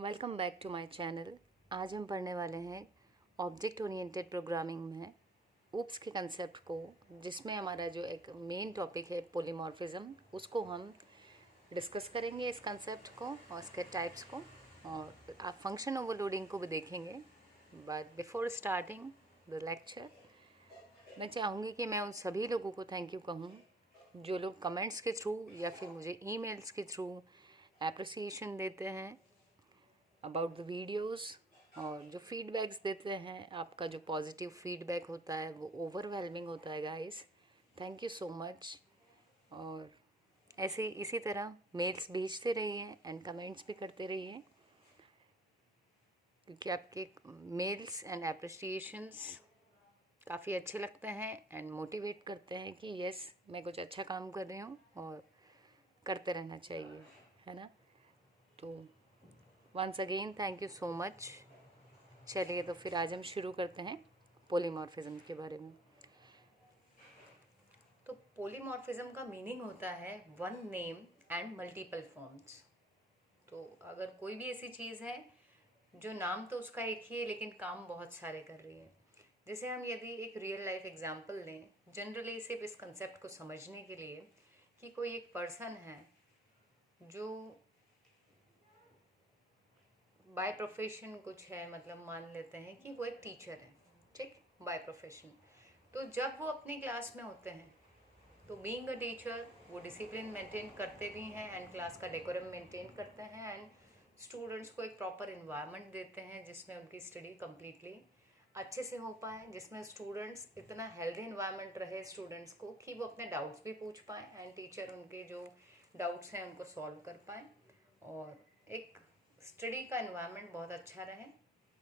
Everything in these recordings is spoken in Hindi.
Welcome back to my channel. आज हम पढ़ने वाले हैं ऑब्जेक्ट ओरिएंटेड प्रोग्रामिंग में ऊप्स के कंसेप्ट को, जिसमें हमारा जो एक मेन टॉपिक है पॉलीमॉर्फिज्म, उसको हम डिस्कस करेंगे, इस कंसेप्ट को और इसके टाइप्स को, और आप फंक्शन ओवरलोडिंग को भी देखेंगे। But before starting the lecture, मैं चाहूँगी कि मैं उन सभी लोगों को थैंक यू कहूँ जो लोग कमेंट्स के थ्रू या फिर मुझे ईमेल्स के थ्रू एप्रिसिएशन देते हैं अबाउट द वीडियोस, और जो फीडबैक्स देते हैं। आपका जो पॉजिटिव फीडबैक होता है वो ओवरवेलमिंग होता है guys. Thank you so much. और ऐसे इसी तरह मेल्स भेजते रहिए एंड कमेंट्स भी करते रहिए, क्योंकि आपके मेल्स एंड एप्रिसिएशंस काफ़ी अच्छे लगते हैं एंड मोटिवेट करते हैं कि यस, मैं कुछ अच्छा काम कर रही हूँ और करते रहना चाहिए, है ना। तो once again thank you so much. चलिए तो फिर आज हम शुरू करते हैं पॉलीमॉर्फिज्म के बारे में। तो पॉलीमॉर्फिज्म का मीनिंग होता है one name and multiple forms. तो अगर कोई भी ऐसी चीज़ है जो नाम तो उसका एक ही है लेकिन काम बहुत सारे कर रही है। जैसे हम यदि एक रियल लाइफ एग्जांपल लें, जनरली सिर्फ इस कंसेप्ट को समझने के लिए, कि कोई एक पर्सन है जो बाय प्रोफेशन कुछ है, मतलब मान लेते हैं कि वो एक टीचर है, ठीक, बाय प्रोफेशन। तो जब वो अपनी क्लास में होते हैं तो बीइंग अ टीचर वो डिसिप्लिन मेंटेन करते भी हैं एंड क्लास का डेकोरम मेंटेन करते हैं एंड स्टूडेंट्स को एक प्रॉपर इन्वायरमेंट देते हैं जिसमें उनकी स्टडी कम्प्लीटली अच्छे से हो पाए, जिसमें स्टूडेंट्स इतना हेल्दी इन्वायरमेंट रहे स्टूडेंट्स को कि वो अपने डाउट्स भी पूछ पाएँ एंड टीचर उनके जो डाउट्स हैं उनको सॉल्व कर पाएँ, और एक स्टडी का इन्वायरमेंट बहुत अच्छा रहे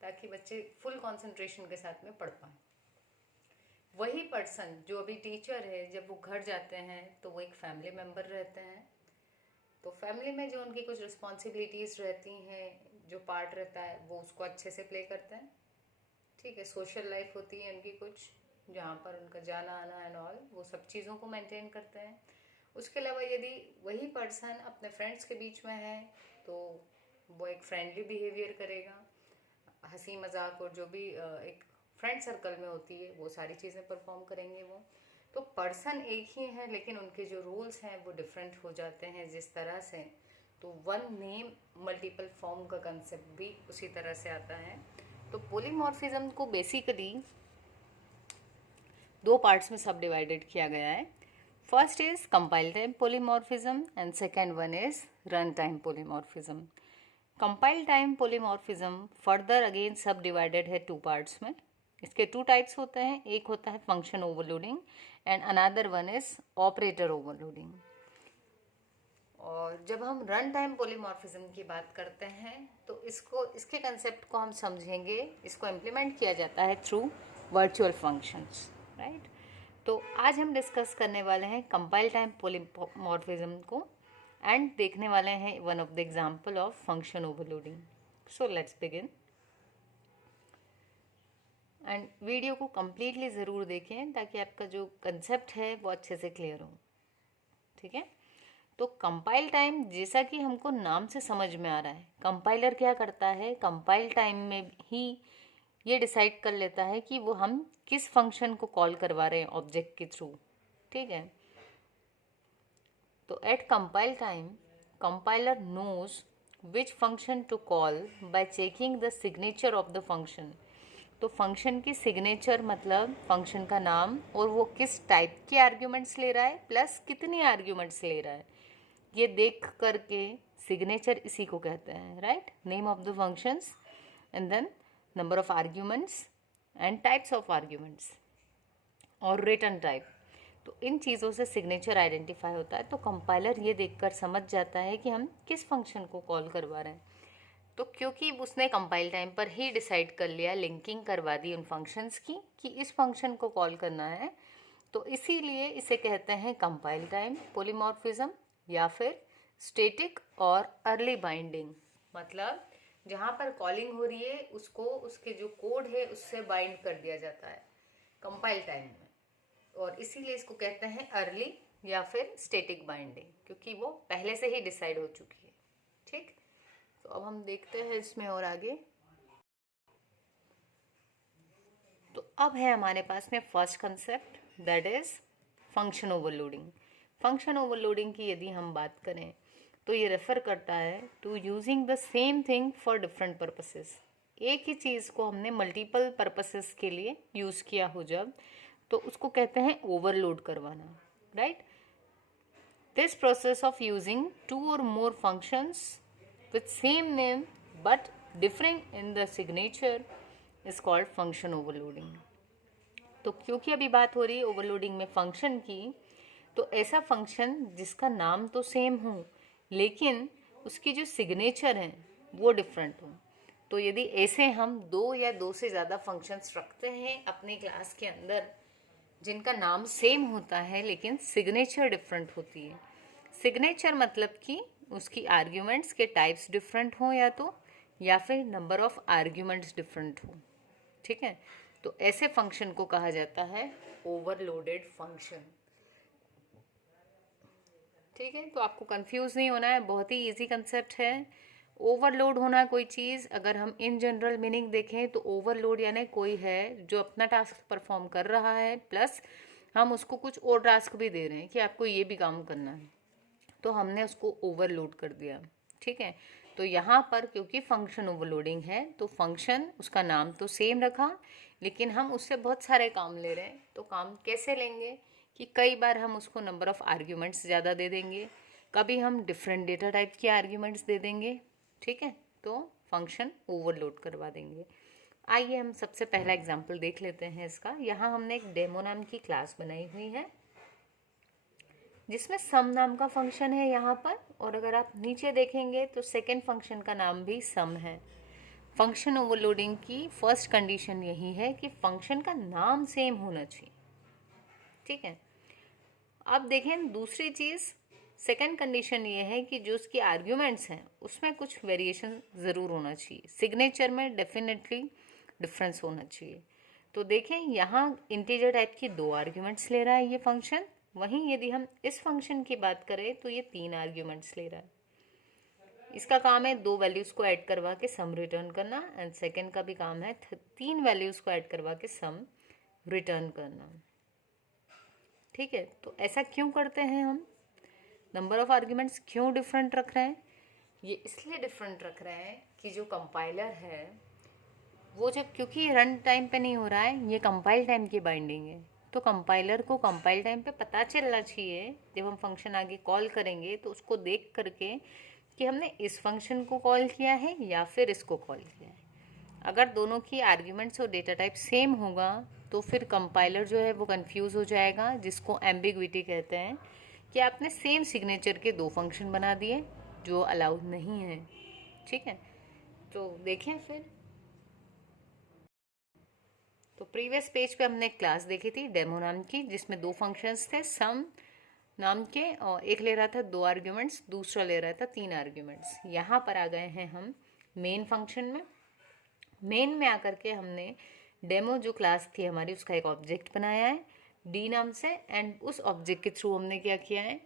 ताकि बच्चे फुल कंसंट्रेशन के साथ में पढ़ पाएँ। वही पर्सन जो अभी टीचर है, जब वो घर जाते हैं तो वो एक फैमिली मेम्बर रहते हैं। तो फैमिली में जो उनकी कुछ रिस्पॉन्सिबिलिटीज़ रहती हैं, जो पार्ट रहता है, वो उसको अच्छे से प्ले करते हैं, ठीक है। सोशल लाइफ होती है उनकी कुछ, जहाँ पर उनका जाना आना एंड ऑल, वो सब चीज़ों को मेंटेन करते हैं। उसके अलावा यदि वही पर्सन अपने फ्रेंड्स के बीच में है तो वो एक फ्रेंडली बिहेवियर करेगा, हंसी मजाक और जो भी एक फ्रेंड सर्कल में होती है वो सारी चीज़ें परफॉर्म करेंगे वो। तो पर्सन एक ही है लेकिन उनके जो रूल्स हैं वो डिफरेंट हो जाते हैं जिस तरह से। तो वन नेम मल्टीपल फॉर्म का कंसेप्ट भी उसी तरह से आता है। तो पॉलीमॉर्फिज्म को बेसिकली दो पार्ट्स में सब डिवाइडेड किया गया है। First is compile time polymorphism and second one is run time polymorphism. Compile time polymorphism further again सब डिवाइडेड है टू पार्ट्स में। इसके टू टाइप्स होते हैं, एक होता है function overloading and another one is operator overloading. और जब हम रन टाइम पॉलीमॉर्फिज्म की बात करते हैं तो इसके कंसेप्ट को हम समझेंगे, इसको इम्प्लीमेंट किया जाता है थ्रू वर्चुअल फंक्शंस, राइट। तो आज हम डिस्कस करने वाले हैं कंपाइल टाइम पॉलीमॉर्फिज्म को एंड देखने वाले हैं one of the example of function overloading. So let's begin and video को कम्प्लीटली ज़रूर देखें ताकि आपका जो कंसेप्ट है वो अच्छे से क्लियर हो, ठीक है। तो कंपाइल टाइम, जैसा कि हमको नाम से समझ में आ रहा है, कंपाइलर क्या करता है, कंपाइल टाइम में ही ये डिसाइड कर लेता है कि वो हम किस फंक्शन को कॉल करवा रहे हैं ऑब्जेक्ट के थ्रू, ठीक है। तो at compile time compiler knows which function to call by checking the signature of the function. तो फंक्शन की सिग्नेचर मतलब फंक्शन का नाम और वो किस टाइप के आर्ग्यूमेंट्स ले रहा है प्लस कितनी आर्ग्यूमेंट्स ले रहा है, ये देख करके सिग्नेचर इसी को कहते हैं, right. Name of the functions and then number of arguments and types of arguments और रिटर्न टाइप। तो इन चीज़ों से सिग्नेचर आइडेंटिफाई होता है। तो कंपाइलर ये देखकर समझ जाता है कि हम किस फंक्शन को कॉल करवा रहे हैं। तो क्योंकि उसने कंपाइल टाइम पर ही डिसाइड कर लिया, लिंकिंग करवा दी उन फंक्शंस की कि इस फंक्शन को कॉल करना है, तो इसीलिए इसे कहते हैं कंपाइल टाइम पॉलीमॉर्फिज्म या फिर स्टैटिक और अर्ली बाइंडिंग। मतलब जहाँ पर कॉलिंग हो रही है उसको उसके जो कोड है उससे बाइंड कर दिया जाता है कंपाइल टाइम में, और इसीलिए इसको कहते हैं अर्ली या फिर स्टैटिक बाइंडिंग, क्योंकि वो पहले से ही डिसाइड हो चुकी है, ठीक। तो अब हम देखते हैं इसमें और आगे। तो अब है हमारे पास में first concept, that is function overloading. Function overloading की यदि हम बात करें तो ये रेफर करता है to using the same thing for different purposes. एक ही चीज़ को हमने मल्टीपल पर्पसेस के लिए यूज़ किया हो जब, तो उसको कहते हैं ओवरलोड करवाना, right. This process of using two or more functions with same name but differing in the signature is called function overloading. तो क्योंकि अभी बात हो रही है ओवरलोडिंग में फंक्शन की, तो ऐसा फंक्शन जिसका नाम तो सेम हो लेकिन उसकी जो सिग्नेचर है वो डिफरेंट हो। तो यदि ऐसे हम दो या दो से ज़्यादा फंक्शंस रखते हैं अपने क्लास के अंदर जिनका नाम सेम होता है लेकिन सिग्नेचर डिफरेंट होती है। सिग्नेचर मतलब कि उसकी आर्ग्यूमेंट्स के टाइप्स डिफरेंट हो या फिर नंबर ऑफ आर्ग्यूमेंट्स डिफरेंट हो, ठीक है। तो ऐसे फंक्शन को कहा जाता है ओवरलोडेड फंक्शन, ठीक है। तो आपको कंफ्यूज नहीं होना है, बहुत ही इजी कंसेप्ट है। ओवरलोड होना कोई चीज़, अगर हम इन जनरल मीनिंग देखें तो ओवरलोड यानी कोई है जो अपना टास्क परफॉर्म कर रहा है प्लस हम उसको कुछ और टास्क भी दे रहे हैं कि आपको ये भी काम करना है, तो हमने उसको ओवरलोड कर दिया, ठीक है। तो यहाँ पर क्योंकि फंक्शन ओवरलोडिंग है तो फंक्शन उसका नाम तो सेम रखा लेकिन हम उससे बहुत सारे काम ले रहे हैं। तो काम कैसे लेंगे कि कई बार हम उसको नंबर ऑफ़ आर्ग्यूमेंट्स ज़्यादा दे देंगे, कभी हम डिफरेंट डेटा टाइप के आर्ग्यूमेंट्स दे देंगे, ठीक है। तो फंक्शन ओवरलोड करवा देंगे। आइए हम सबसे पहला एग्जाम्पल देख लेते हैं इसका। यहाँ हमने एक डेमो नाम की क्लास बनाई हुई है जिसमें सम नाम का फंक्शन है यहाँ पर, और अगर आप नीचे देखेंगे तो सेकेंड फंक्शन का नाम भी सम है। फंक्शन ओवरलोडिंग की फर्स्ट कंडीशन यही है कि फंक्शन का नाम सेम होना चाहिए, ठीक है। अब देखें दूसरी चीज़, सेकेंड कंडीशन ये है कि जो उसकी आर्ग्यूमेंट्स हैं उसमें कुछ वेरिएशन ज़रूर होना चाहिए, सिग्नेचर में डेफिनेटली डिफरेंस होना चाहिए। तो देखें यहाँ इंटीजर टाइप की दो आर्ग्यूमेंट्स ले रहा है ये फंक्शन, वहीं यदि हम इस फंक्शन की बात करें तो ये तीन आर्ग्यूमेंट्स ले रहा है। इसका काम है दो वैल्यूज़ को ऐड करवा के सम रिटर्न करना, एंड सेकेंड का भी काम है तीन वैल्यूज़ को ऐड करवा के सम रिटर्न करना, ठीक है। तो ऐसा क्यों करते हैं हम, नंबर ऑफ आर्ग्यूमेंट्स क्यों डिफरेंट रख रहे हैं? ये इसलिए डिफरेंट रख रहे हैं कि जो कंपाइलर है वो जब, क्योंकि रन टाइम पे नहीं हो रहा है, ये कंपाइल टाइम की बाइंडिंग है, तो कंपाइलर को कंपाइल टाइम पे पता चलना चाहिए जब हम फंक्शन आगे कॉल करेंगे तो उसको देख करके कि हमने इस फंक्शन को कॉल किया है या फिर इसको कॉल किया है। अगर दोनों की आर्ग्यूमेंट्स और डेटा टाइप सेम होगा तो फिर कंपाइलर जो है वो कंफ्यूज हो जाएगा, जिसको एम्बिग्विटी कहते हैं कि आपने सेम सिग्नेचर के दो फंक्शन बना दिए जो अलाउड नहीं है, ठीक है। तो देखें फिर, तो प्रीवियस पेज पे हमने क्लास देखी थी डेमो नाम की जिसमें दो फंक्शंस थे सम नाम के, और एक ले रहा था दो आर्ग्यूमेंट्स, दूसरा ले रहा था तीन आर्ग्यूमेंट्स। यहाँ पर आ गए हैं हम मेन फंक्शन में। मेन में आकर के हमने डेमो जो क्लास थी हमारी उसका एक ऑब्जेक्ट बनाया है डी नाम से, एंड उस ऑब्जेक्ट के थ्रू हमने क्या किया है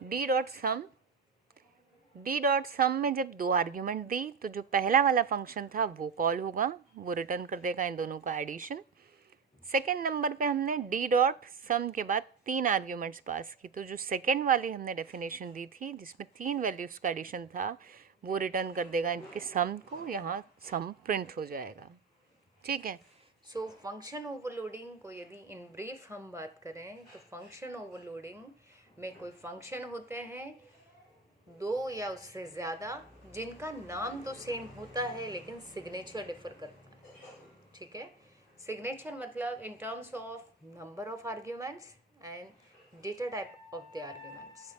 डी डॉट सम में जब दो आर्ग्यूमेंट दी तो जो पहला वाला फंक्शन था वो कॉल होगा, वो रिटर्न कर देगा इन दोनों का एडिशन। सेकेंड नंबर पे हमने डी डॉट सम के बाद तीन आर्ग्यूमेंट्स पास की, तो जो सेकेंड वाली हमने डेफिनेशन दी थी जिसमें तीन वैल्यूज का एडिशन था वो रिटर्न कर देगा इनके सम को, यहाँ सम प्रिंट हो जाएगा, ठीक है। सो फंक्शन ओवरलोडिंग को यदि इन ब्रीफ हम बात करें तो फंक्शन ओवरलोडिंग में कोई फंक्शन होते हैं दो या उससे ज़्यादा जिनका नाम तो सेम होता है लेकिन सिग्नेचर डिफर करता है, ठीक है। सिग्नेचर मतलब in terms of number of arguments and data type of the arguments.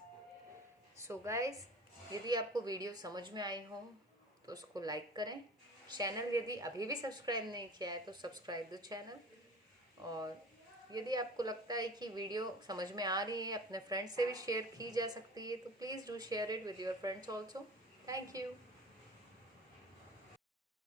So guys, यदि आपको वीडियो समझ में आई हो तो उसको लाइक करें, चैनल यदि अभी भी सब्सक्राइब नहीं किया है तो सब्सक्राइब द चैनल, और यदि आपको लगता है कि वीडियो समझ में आ रही है अपने फ्रेंड्स से भी शेयर की जा सकती है तो please do share it with your friends also. Thank you.